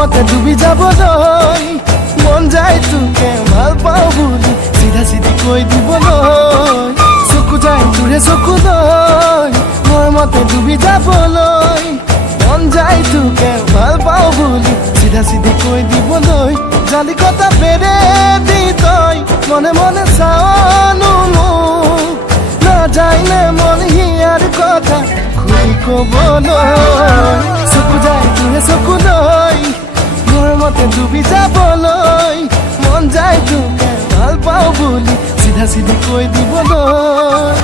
মতে ডুবি যাবলৈ মন যায় তোকে ভাল পাওঁ বুলি চিধা চিধি কৈ দিবলৈ চকু যায় তোৰে চকুলৈ মোৰ মতে ডুবি যাবলৈ মন যায় তোকে ভাল পাওঁ বুলি চিধা চিধি কৈ দিবলৈ জালি কটা বেৰে দি তই মনে মনে চাওনো মোক নাযায় নে মন হিয়াৰ কথা খুলি ক'বলৈ চকু যায় তোৰে চকুলৈ মোৰ মতে ডুবি যাবলৈ মন যায় তোকে ভাল পাওঁ বুলি চিধা চিধি কৈ দিবলৈ